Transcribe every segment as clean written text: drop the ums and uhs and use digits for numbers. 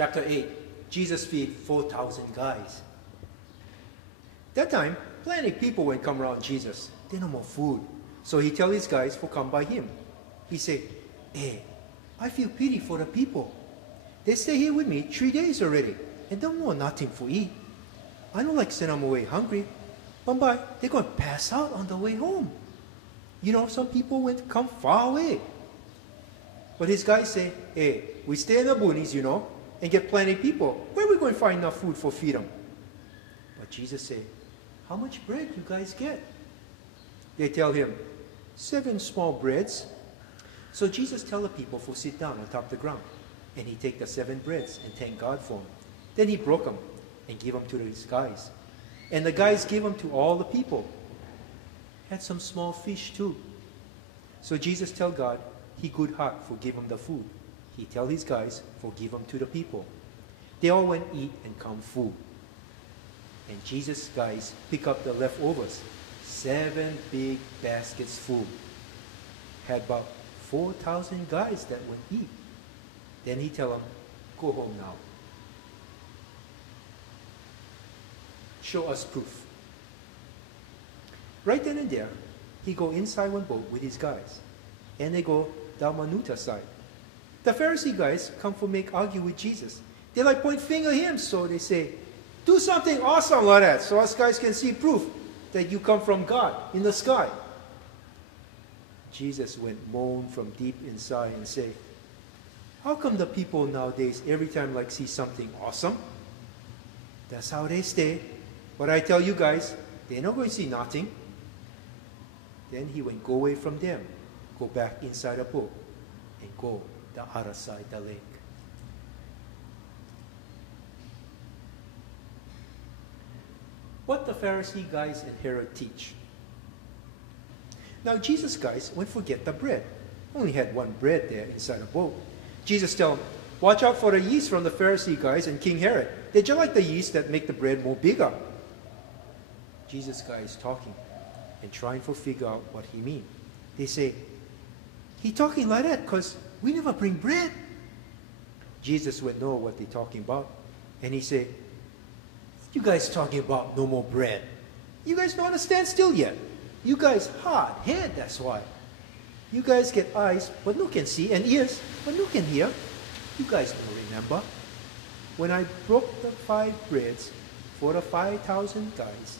Chapter 8, Jesus feed 4,000 guys. That time, plenty of people would come around Jesus. They no more food. So he tell his guys to come by him. He say, hey, I feel pity for the people. They stay here with me 3 days already and don't want nothing for eat. I don't like send them away hungry. But they're going to pass out on the way home. You know, some people went come far away. But his guys say, hey, we stay in the boonies, you know, and get plenty of people. Where are we going to find enough food for feed them? But Jesus say, how much bread you guys get? They tell him, 7 small breads. So Jesus tell the people to sit down on top of the ground. And he take the 7 breads and thank God for them. Then he broke them and give them to his guys. And the guys gave them to all the people. Had some small fish too. So Jesus tell God, he good heart for give them the food. He tell his guys for give them to the people. They all went eat and come full. And Jesus' guys pick up the leftovers. 7 big baskets full. Had about 4,000 guys that would eat. Then he tell them, go home now. Show us proof. Right then and there, he go inside one boat with his guys. And they go Dalmanuta side. The Pharisee guys come for make argue with Jesus. They like point finger at him, so they say, do something awesome like that, so us guys can see proof that you come from God in the sky. Jesus went moan from deep inside and say, how come the people nowadays every time like see something awesome? That's how they stay. But I tell you guys, they're not going to see nothing. Then he went go away from them, go back inside the boat, and go the other side the lake. What the Pharisee guys and Herod teach. Now Jesus guys went forget the bread. Only had 1 bread there inside the boat. Jesus tell them, watch out for the yeast from the Pharisee guys and King Herod. They're just like the yeast that make the bread more bigger. Jesus guys talking and trying to figure out what he mean. They say, he talking like that because we never bring bread. Jesus would know what they talking about. And he say, you guys talking about no more bread. You guys don't understand still yet. You guys hard head, that's why. You guys get eyes, but no can see, and ears, but no can hear. You guys don't remember. When I broke the 5 breads for the 5,000 guys,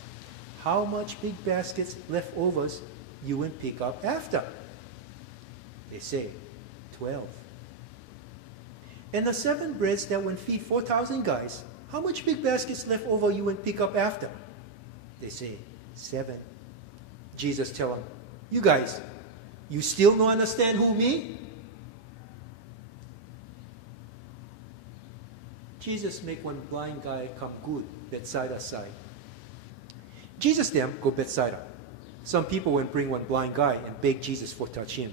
how much big baskets leftovers you will pick up after? They say, 12. And the 7 breads that will feed 4,000 guys, how much big baskets left over you will pick up after? They say, 7. Jesus tell them, you guys, you still don't understand who me? Jesus make one blind guy come good, Bethsaida side. Jesus them go Bethsaida. Some people went bring one blind guy and beg Jesus for touch him.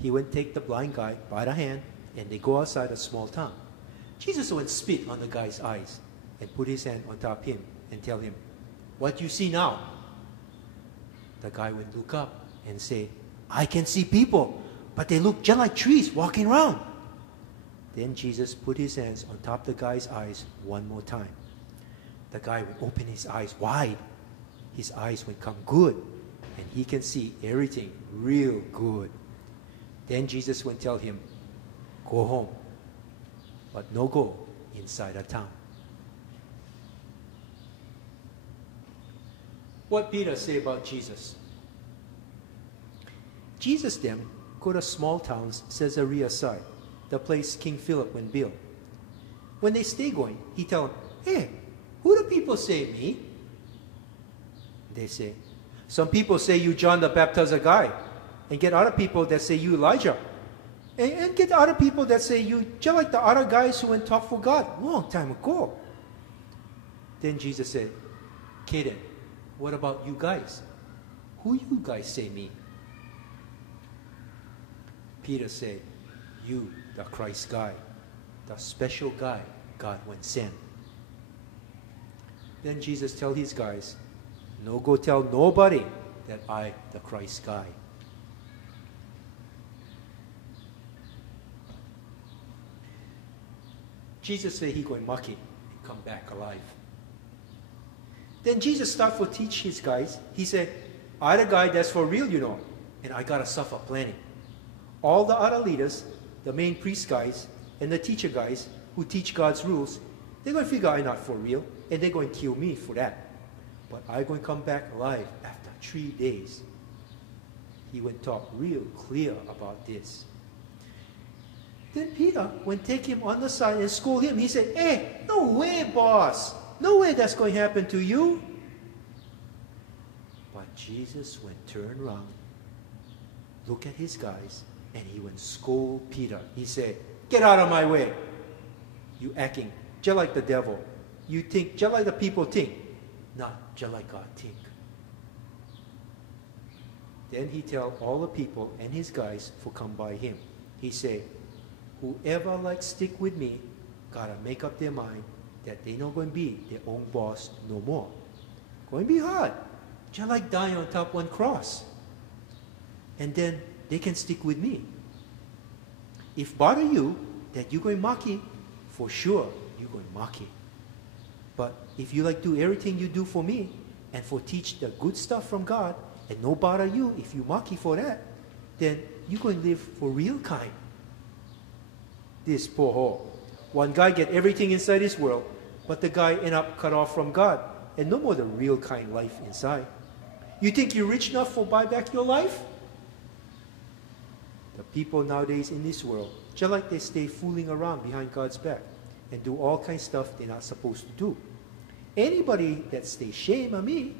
He went take the blind guy by the hand and they go outside a small town. Jesus went spit on the guy's eyes and put his hand on top of him and tell him, what you see now? The guy would look up and say, I can see people, but they look just like trees walking around. Then Jesus put his hands on top of the guy's eyes one more time. The guy would open his eyes wide. His eyes would come good, and he can see everything real good. Then Jesus would tell him, go home, but no go inside the town. What Peter say about Jesus? Jesus them go to small towns, Caesarea side, the place King Philip went build. When they stay going, he tell them, hey, who do people say me? They say, some people say you John the Baptizer guy, and get other people that say you Elijah, and get other people that say you just like the other guys who went talk for God long time ago. Then Jesus said, okay then, what about you guys? Who you guys say me? Peter said, you, the Christ guy, the special guy God went send. Then Jesus tell his guys, no go tell nobody that I, the Christ guy. Jesus said he going to mock it and come back alive. Then Jesus started to teach his guys. He said, I the guy that's for real, you know, and I got to suffer plenty. All the other leaders, the main priest guys, and the teacher guys who teach God's rules, they're going to figure I'm not for real, and they're going to kill me for that. But I'm going to come back alive after 3 days. He went talk real clear about this. Then Peter went take him on the side and scold him. He said, hey, no way, boss. No way that's going to happen to you. But Jesus went turn around, look at his guys, and he went scold Peter. He said, get out of my way. You acting just like the devil. You think just like the people think, not just like God think. Then he tell all the people and his guys for come by him. He say, whoever like stick with me, gotta make up their mind that they not going to be their own boss no more. Going to be hard. Just like dying on top one cross. And then they can stick with me. If bother you that you're going to mock it, for sure you're going to mock it. But if you like do everything you do for me and for teach the good stuff from God and no bother you if you mock it for that, then you're going to live for real kind. This poor hole. One guy get everything inside this world, but the guy end up cut off from God and no more the real kind life inside. You think you're rich enough for buy back your life? The people nowadays in this world, just like they stay fooling around behind God's back and do all kinds of stuff they're not supposed to do. Anybody that stay shame of me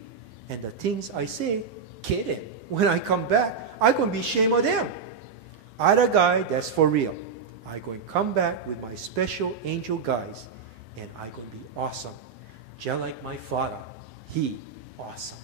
and the things I say, kidding. When I come back, I'm going to be ashamed of them. I'm the guy that's for real. I'm going to come back with my special angel guys, and I'm going to be awesome. Just like my father, he awesome.